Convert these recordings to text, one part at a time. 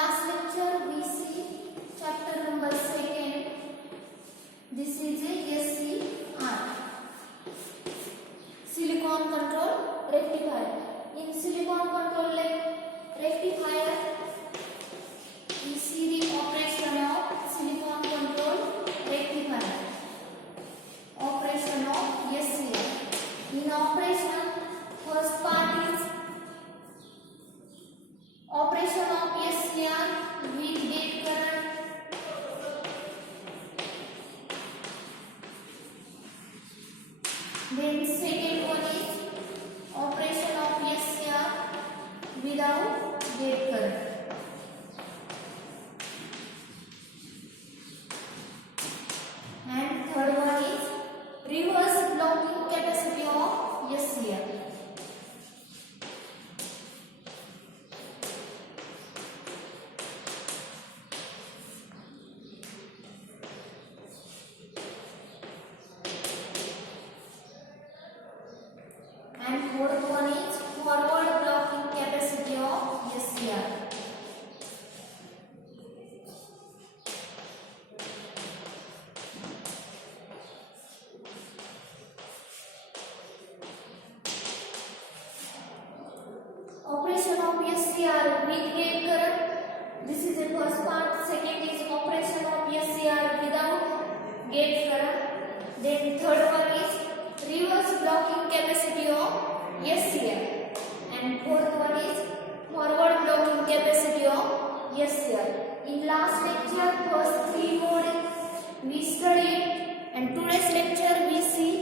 last lecture we see chapter number 2. This is a SCR, silicon control rectifier. In silicon control rectifier, we see the operation of silicon control rectifier. Operation of SCR. In operation, first part is operation of SCR with gate current. Then second one is operation of SCR without gate current. And third one is reverse blocking capacity of SCR. And fourth one is forward blocking capacity of SCR. Operation of SCR with gate current. This is the first part. Second is operation of SCR without gate current. Then third one is reverse blocking capacity of SCR. And fourth one is forward blocking capacity of SCR. In last lecture, first 3 modes we studied, and today's lecture we see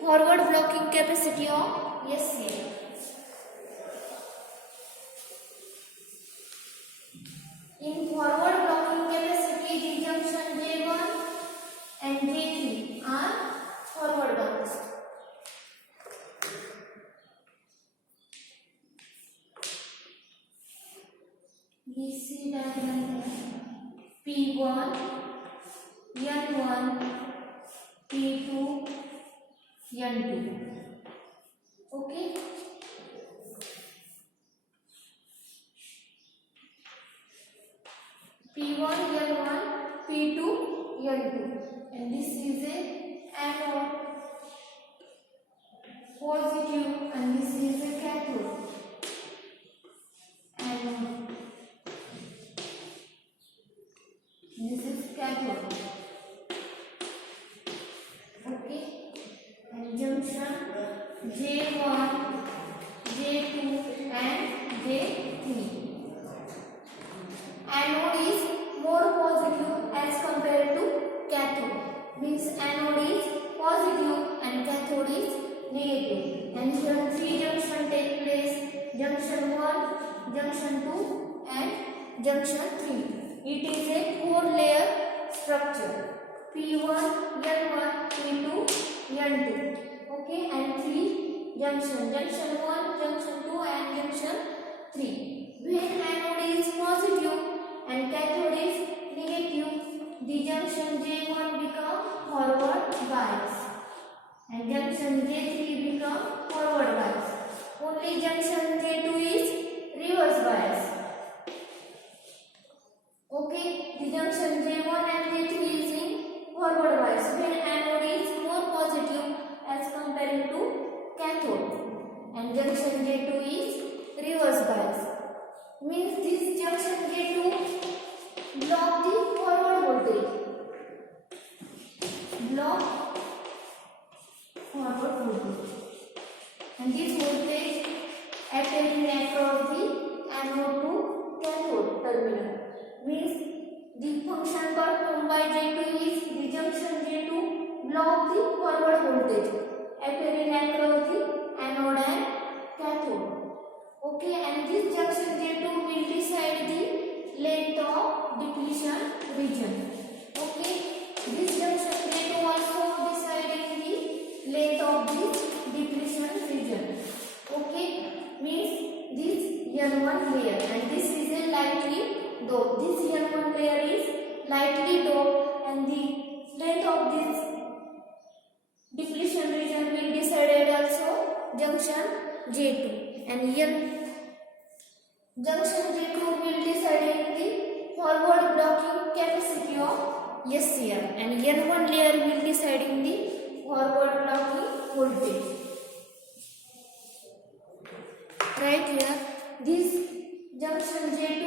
forward blocking capacity of SCR. In forward blocking capacity, the junction J1 and J3 are forward biased. We see diagram P1, N1, P2, N2. Okay. P1, N1, P2, N2, and this is a anode positive, and this is a cathode. Anode. This is cathode. Okay, and junction J1, J2, and J3. Anode is more positive as compared to cathode. Means anode is positive and cathode is negative. And here 3 junctions take place: junction 1, junction 2, and junction 3. It is a 4-layer structure: P1, N1, P2, N2. Okay, and 3 junctions: junction 1, junction 2, and junction 3. When anode is positive and cathode is negative, the junction J1 become forward bias and junction J3 become forward bias. Only junction J2 is reverse bias. Okay, the junction J1 and J3 is in forward bias when anode is more positive as compared to cathode, and junction J2 is reverse bias. Means this junction J2 block the forward voltage. Block forward voltage. And this voltage appearing across the anode to cathode terminal. Means the function performed by J2 is the junction J2 block the forward voltage appearing across the anode and cathode. Okay, and this junction J2 will decide the length of depletion region. Okay, this junction J2 also deciding the length of this depletion region. Okay, means this N1 layer, and this is a lightly doped. This N1 layer is lightly doped, and the length of this depletion region will decided also junction J2, and Junction J2 will decide the forward blocking capacity of SCR, and N1 layer will deciding the forward blocking voltage. Right here, this junction J2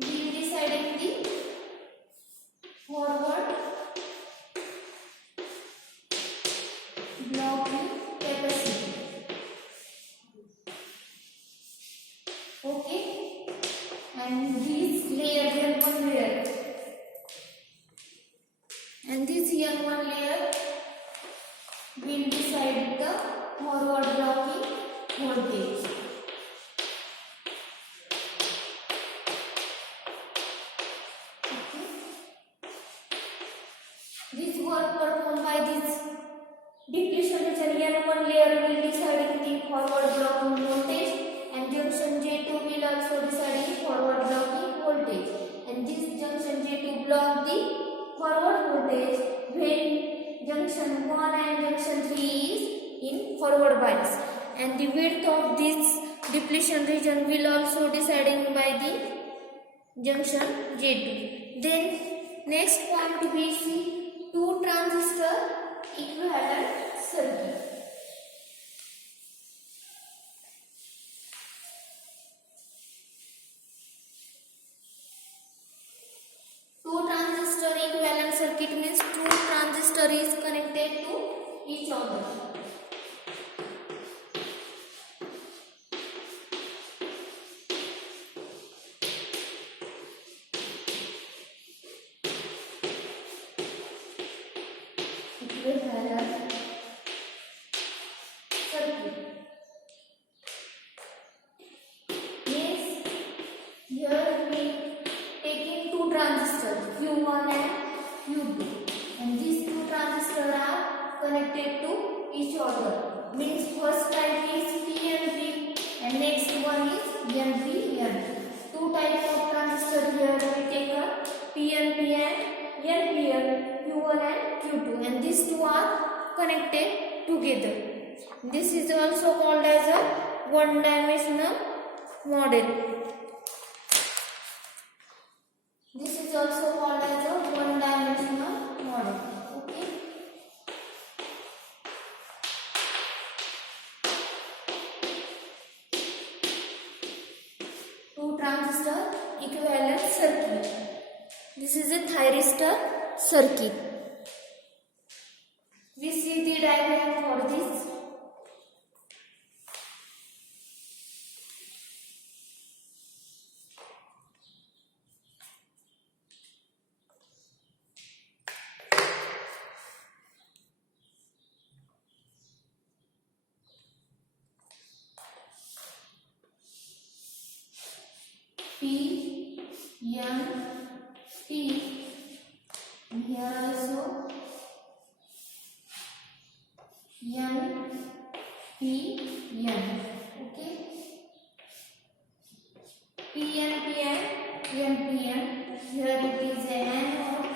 will deciding the forward blocking capacity. Okay, and this layer N1 layer, and this N1 layer will decide the forward blocking voltage. Okay. This work performed by this depletion region N1 layer will decide the forward blocking voltage, and junction J2 will also decide the forward blocking voltage. And this junction J2 block the forward voltage when junction 1 and junction 3 is in forward bias, and the width of this depletion region will also deciding by the junction J2. Then next point we see two transistor equivalent circuit. Two transistor equivalent circuit means two transistor is connected to each other. Equivalent circuit means here we taking two transistors Q1 and Q2, and these two transistors are connected to each other. Means first type is PNP and next one is NPN. Two types of transistor here we take a PNP and NPN, Q1 and Q2, and these two are connected together. This is also called as a one-dimensional model. This is also called as a one-dimensional model. Okay. Two transistor equivalent circuit. This is a thyristor circuit. We see the diagram for this. P, N, P, and here also N, P, N. Okay. P, N, P, N, P, N. Here it is a anode,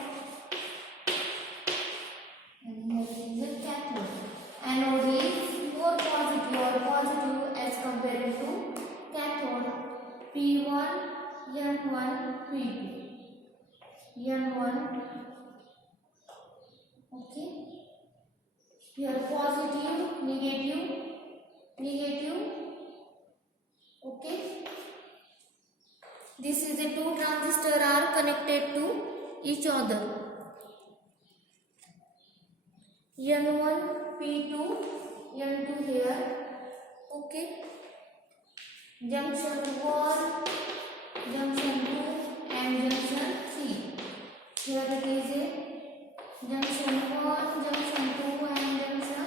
and here it is a cathode. Anode is more positive as compared to cathode. P1, N1, P2. N1. Okay. Here positive, negative. Okay. This is the two transistors are connected to each other. N1, P2, N2 here. Okay. Junction 1, junction 2 and junction 3. Here it is a junction 1, junction 2 and junction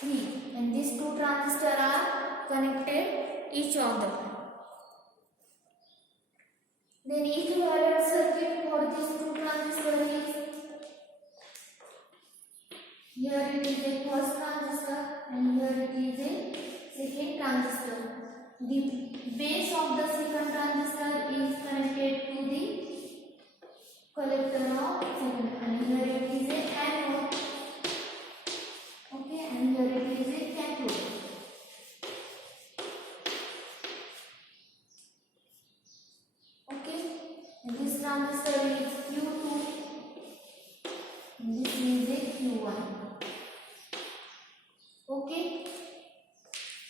3. And these two transistors are connected each other. Then equivalent circuit for these two transistors is, here it is a first transistor and here it is a second transistor. The base of the second transistor is connected to the collector of second, and here it is a anode. Okay, and here it is a cathode. Okay,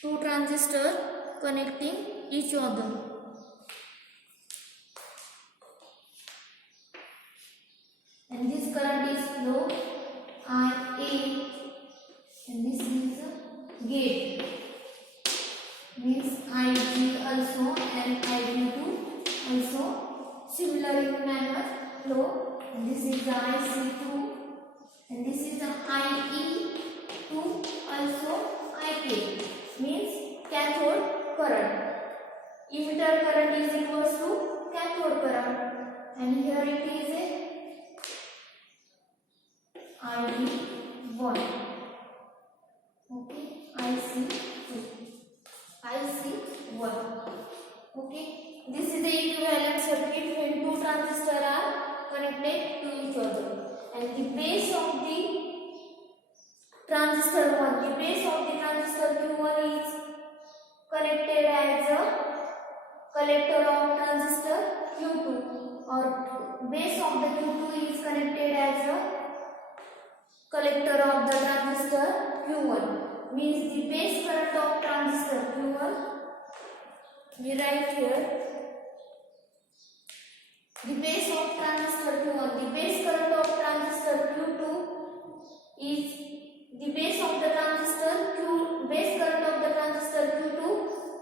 two transistors connecting each other. And this current is flow IA, and this is a gate. Means IG also and IG2 also similar in manner flow. And this is the IC2, and this is the IE2 also IK, means cathode current. Emitter current is equals to cathode current, and here it is a IE1. Okay, IC2, IC1. Okay, this is the equivalent circuit when two transistors are connected to each other. And the base of the transistor 1, the base of the transistor Q1 is connected as a collector of transistor Q2, or base of the Q2 is connected as a collector of the transistor Q1, means the base current of transistor Q1, we write here the base of transistor Q1, the base current of transistor Q2 is the base of the transistor Q, base current of the transistor Q2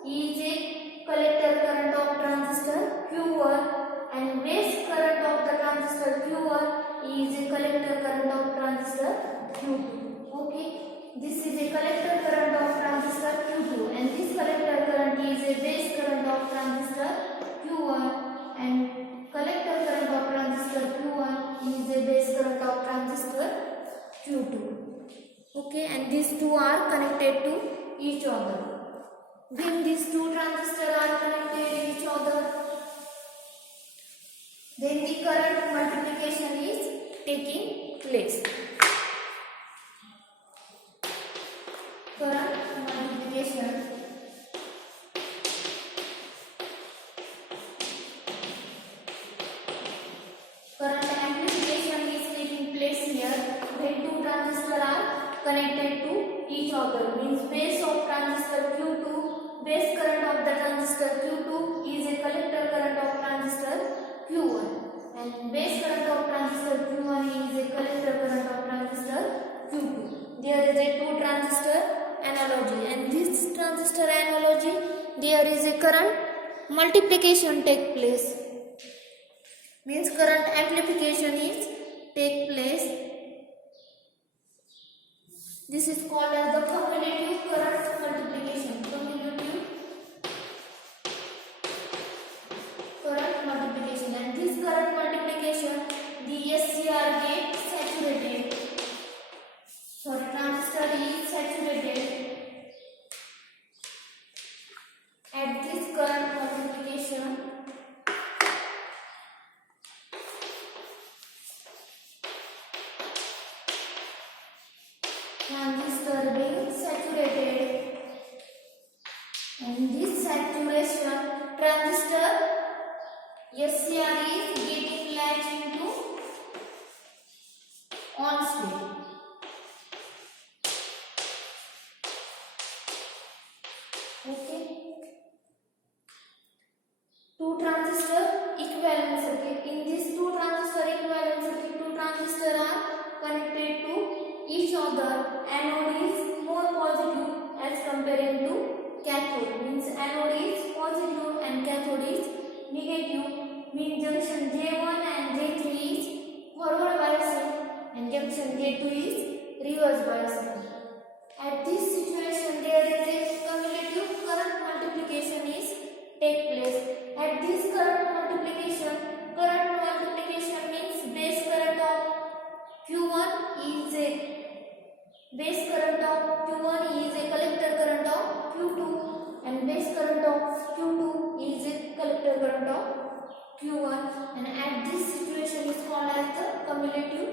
is a collector current of transistor Q1, and base current of the transistor Q1 is a collector current of transistor Q2. Okay, this is a collector current of transistor Q2, and this collector current is a base current of transistor Q1, and collector current of transistor Q1 is a base current of transistor Q2. Okay, and these two are connected to each other. When these two transistors are connected to each other, then the current multiplication is taking place. Current multiplication. Current amplification is taking place here when two transistors are connected to each other. Means base of transistor Q2, base current of the transistor Q2 is a collector current of transistor Q1, and base current of transistor Q1 is a collector current of transistor Q2. There is a two transistor analogy, and this transistor analogy there is a current multiplication take place. Means current amplification is take place. This is called as the cumulative current multiplication. Cumulative current multiplication, and this current multiplication, the SCR gate saturated. Sorry, transistor is saturated at this current multiplication. Transistor being saturated, and this saturation transistor SCR is getting latched into on state. Okay, two transistor equivalent circuit. In this two transistor equivalent circuit, two transistors are connected to each other. Anode is more positive as comparing to cathode. Means anode is positive and cathode is negative. Means junction J1 and J3 is forward biasing, and junction J2 is reverse biasing. At this situation, there is a cumulative current multiplication is take place. At this current multiplication means base current of Q1 is a base current of Q1 is a collector current of Q2, and base current of Q2 is a collector current of Q1, and at this situation is called as the cumulative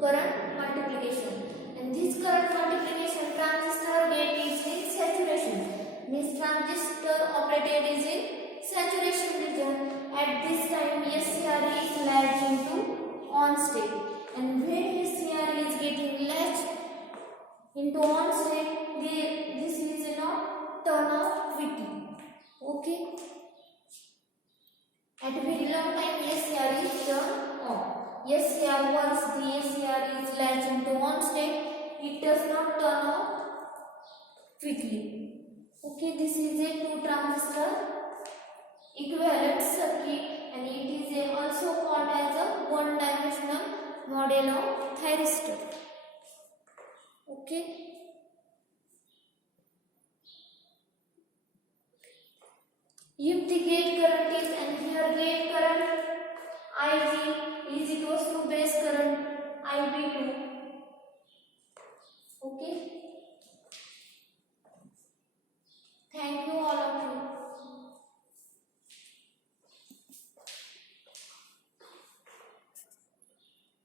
current multiplication. And this current multiplication transistor gate is in saturation. Means transistor operated is in saturation region. At this time SCR is latched into on state, and when SCR is getting latched into on state, turn off quickly. Okay, this is a two transistor equivalent circuit, and it is also called as a one dimensional model of thyristor. Okay. If the gate current is